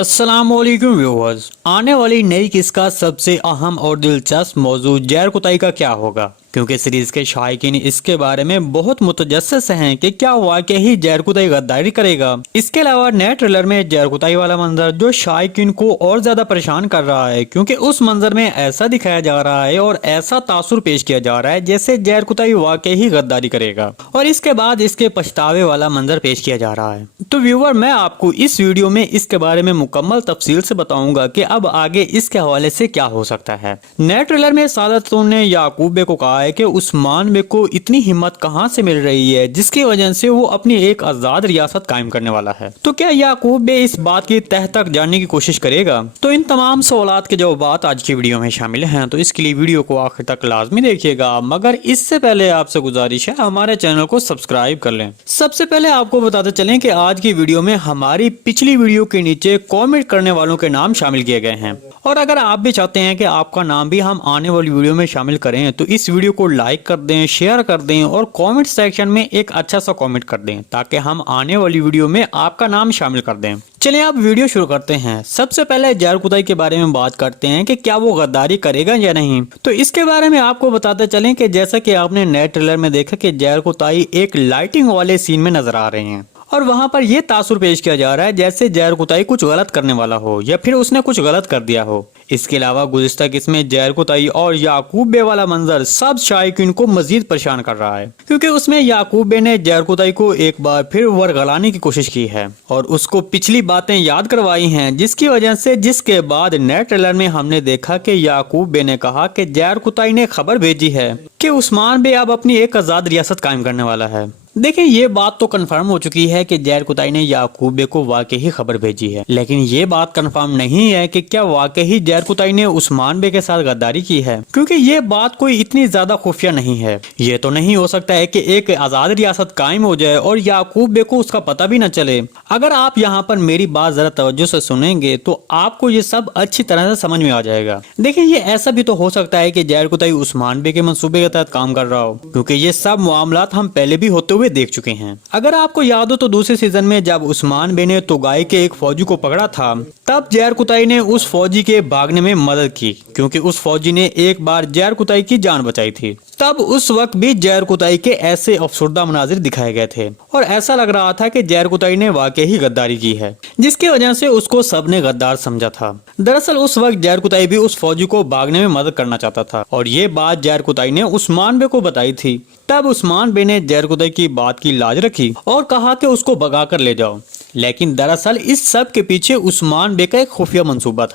अस्सलाम वालेकुम व्यूअर्स। आने वाली नई किस्त का सबसे अहम और दिलचस्प मौजू जहर कुताई का क्या होगा, क्योंकि सीरीज के शायकीन इसके बारे में बहुत मुतजस्सिस हैं कि क्या वाकई ही जहर कुताई गद्दारी करेगा। इसके अलावा नए ट्रेलर में जहर कुताई वाला मंजर जो शायकीन को और ज्यादा परेशान कर रहा है, क्योंकि उस मंजर में ऐसा दिखाया जा रहा है और ऐसा तासुर पेश किया जा रहा है जैसे जहर कुताई वाकई ही गद्दारी करेगा, और इसके बाद इसके पछतावे वाला मंजर पेश किया जा रहा है। तो व्यूअर, मैं आपको इस वीडियो में इसके बारे में मुकम्मल तफसील से बताऊंगा कि अब आगे इसके हवाले से क्या हो सकता है। नए ट्रेलर में सादत ने याकूब बे को कहा है कि उस्मान बे को इतनी हिम्मत कहां से मिल रही है जिसकी वजह से वो अपनी एक आजाद रियासत कायम करने वाला है। तो क्या याकूब बे इस बात की तह तक जानने की कोशिश करेगा? तो इन तमाम सवालात के जवाब आज की वीडियो में शामिल हैं, तो इसके लिए वीडियो को आखिर तक लाजमी देखिएगा। मगर इससे पहले आपसे गुजारिश है, हमारे चैनल को सब्सक्राइब कर लें। सबसे पहले आपको बताते चलें कि आज की वीडियो में हमारी पिछली वीडियो के नीचे कमेंट करने वालों के नाम शामिल किए गए हैं, और अगर आप भी चाहते हैं कि आपका नाम भी हम आने वाली वीडियो में शामिल करें तो इस वीडियो को लाइक कर दें, शेयर कर दें और कमेंट सेक्शन में एक अच्छा सा कमेंट कर दें ताकि हम आने वाली वीडियो में आपका नाम शामिल कर दें। चलिए आप वीडियो शुरू करते हैं। सबसे पहले जहर कुताई के बारे में बात करते हैं कि क्या वो गद्दारी करेगा या नहीं। तो इसके बारे में आपको बताते चलें कि जैसा कि आपने नए ट्रेलर में देखा कि जहर कुताई एक लाइटिंग वाले सीन में नजर आ रहे हैं और वहां पर यह तासुर पेश किया जा रहा है जैसे जहर कुताई कुछ गलत करने वाला हो या फिर उसने कुछ गलत कर दिया हो। इसके अलावा गुज़िश्ता किस्त में जहर कुताई और याकूब बे वाला मंजर सब शायकीन को मजीद परेशान कर रहा है, क्योंकि उसमें याकूब बे ने जहर कुताई को एक बार फिर वरगलाने की कोशिश की है और उसको पिछली बातें याद करवाई हैं, जिसकी वजह से जिसके बाद नए ट्रेलर में हमने देखा कि याकूब बे ने कहा कि जहर कुताई ने खबर भेजी है कि उस्मान बे अब अपनी एक आजाद रियासत कायम करने वाला है। देखिए, ये बात तो कंफर्म हो चुकी है कि जहर कुताई ने याकूब बे को वाकई ही खबर भेजी है, लेकिन ये बात कंफर्म नहीं है कि क्या वाकई ही जहर कुताई ने उस्मान बे के साथ गद्दारी की है, क्योंकि ये बात कोई इतनी ज्यादा खुफिया नहीं है। ये तो नहीं हो सकता है कि एक आजाद रियासत कायम हो जाए और याकूब बे को उसका पता भी न चले। अगर आप यहाँ पर मेरी बात जरा तवज्जो से सुनेंगे तो आपको ये सब अच्छी तरह से समझ में आ जाएगा। देखिए, ये ऐसा भी तो हो सकता है कि जहर कुताई उस्मान बे के मंसूबे के तहत काम कर रहा हो, क्योंकि ये सब मामलात हम पहले भी होते हुए देख चुके हैं। अगर आपको याद हो तो दूसरे सीजन में जब उस्मान बे ने तुगाई के एक फौजी को पकड़ा था, तब जहर कुताई ने उस फौजी के भागने में मदद की, क्योंकि उस फौजी ने एक बार जहर कुताई की जान बचाई थी। तब उस वक्त भी जहर कुताई के ऐसे अफसरदा मनाजिर दिखाए गए थे और ऐसा लग रहा था कि जहर कुताई ने वाकई ही गद्दारी की है, जिसकी वजह से उसको सबने गद्दार समझा था। दरअसल उस वक्त जहर कुताई भी उस फौजी को भागने में मदद करना चाहता था और ये बात जहर कुताई ने उस्मान बे को बताई थी। तब उस्मान बे ने जहर कुताई की बात की लाज रखी और कहा कि उसको भगा कर ले जाओ, लेकिन दरअसल इस सब के पीछे उस्मान बे का एक खुफिया मंसूबा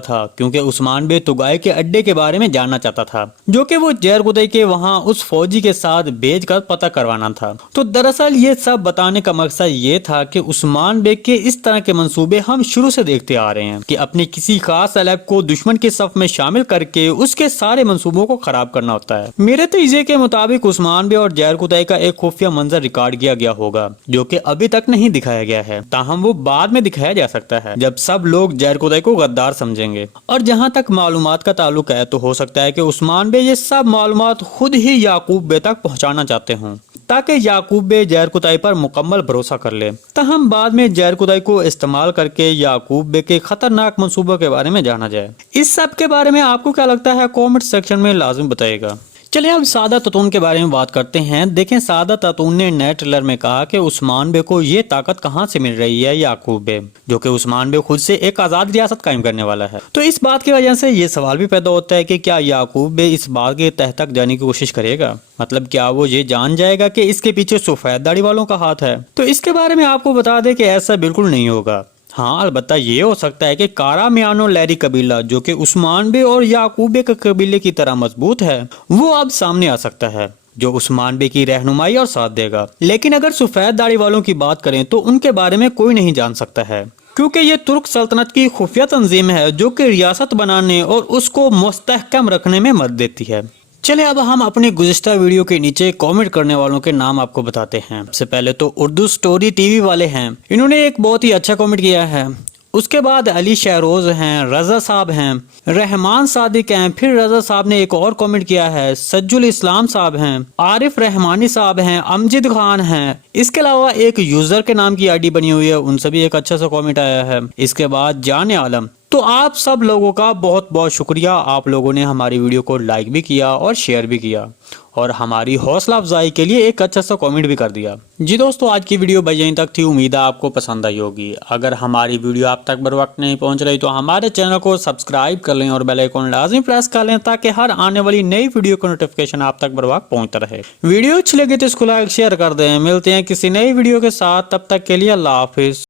था। क्योंकि उस्मान बे तुगाई के अड्डे के बारे में जानना चाहता था, जो कि वो जहर कुताई के वहां उस फौजी के साथ भेजकर पता करवाना था। तो दरअसल ये सब बताने का मकसद ये था कि उस्मान बे के इस तरह के मंसूबे हम शुरू से देखते आ रहे हैं कि अपनी किसी खास एलब को दुश्मन के सफ में शामिल करके उसके सारे मंसूबों को खराब करना होता है। मेरे तजज़िये के मुताबिक उस्मान बे और जहर कुताई का एक खुफिया मंजर रिकॉर्ड किया गया होगा, जो कि अभी तक नहीं दिखाया गया है, ताहम वो बाद में दिखाया जा सकता है जब सब लोग जहर कुताई को गद्दार समझेंगे। और जहां तक मालूमात का ताल्लुक है तो हो सकता है कि उस्मान बे ये सब मालूमात खुद ही याकूब बे तक पहुंचाना चाहते हों, ताकि याकूब बे जहर कुताई पर मुकम्मल भरोसा कर ले। ताहम बाद में जहर कुताई को इस्तेमाल करके याकूब बे के खतरनाक मंसूबों के बारे में जाना जाए। इस सब के बारे में आपको क्या लगता है, कमेंट सेक्शन में लाजिम बताइएगा। चलिए अब सादत खातून के बारे में बात करते हैं। देखें, सादत खातून ने नए ट्रेलर में कहा कि उस्मान बे को ये ताकत कहां से मिल रही है याकूब बे, जो कि उस्मान बे खुद से एक आजाद रियासत कायम करने वाला है। तो इस बात की वजह से ये सवाल भी पैदा होता है कि क्या याकूब बे इस बात के तह तक जाने की कोशिश करेगा, मतलब क्या वो ये जान जाएगा कि इसके पीछे सफेद दाढ़ी वालों का हाथ है। तो इसके बारे में आपको बता दें कि ऐसा बिल्कुल नहीं होगा। हाँ, अलबत्ता ये हो सकता है कि कारा मियानो लैरी कबीला, जो कि उस्मान बे और याकूब बे के कबीले की तरह मजबूत है, वो अब सामने आ सकता है, जो उस्मान बे की रहनुमाई और साथ देगा। लेकिन अगर सफेद दाढ़ी वालों की बात करें तो उनके बारे में कोई नहीं जान सकता है, क्योंकि ये तुर्क सल्तनत की खुफिया तंजीम है जो कि रियासत बनाने और उसको मुस्तहकम रखने में मदद देती है। चले अब हम अपने गुज़िश्ता वीडियो के नीचे कमेंट करने वालों के नाम आपको बताते हैं। सबसे पहले तो उर्दू स्टोरी टीवी वाले हैं, इन्होंने एक बहुत ही अच्छा कमेंट किया है اس کے بعد علی شہروز ہیں، رضا صاحب ہیں، رحمان صادق ہیں، پھر رضا صاحب نے ایک اور کامنٹ کیا ہے، سجل اسلام صاحب ہیں، عارف رحمانی صاحب ہیں، امجد خان ہیں، اس کے علاوہ ایک یوزر کے نام کی آئی ڈی بنی ہوئی ہے، ان سے بھی ایک اچھا سا کامنٹ آیا ہے، اس کے بعد جان عالم۔ تو آپ سب لوگوں کا بہت بہت شکریہ، آپ لوگوں نے ہماری ویڈیو کو لائک بھی کیا اور شیئر بھی کیا اور ہماری حوصلہ افزائی کے لیے ایک اچھا سا کامنٹ بھی کر دیا۔ جی دوستو، آج کی ویڈیو بس یہیں تک تھی، امید ہے آپ کو پسند آئی ہوگی۔ اگر ہماری ویڈیو آپ تک بر وقت نہیں پہنچ رہی تو ہمارے چینل کو سبسکرائب کر لیں اور بیل آئیکن لازمی پریس کر لیں تاکہ ہر آنے والی نئی ویڈیو کا نوٹیفیکیشن آپ تک بر وقت پہنچتا رہے۔ ویڈیو اچھی لگے تو اس کو لائک شیئر کر دیں۔ ملتے ہیں کسی نئی ویڈیو کے ساتھ، تب تک کے لیے اللہ حافظ۔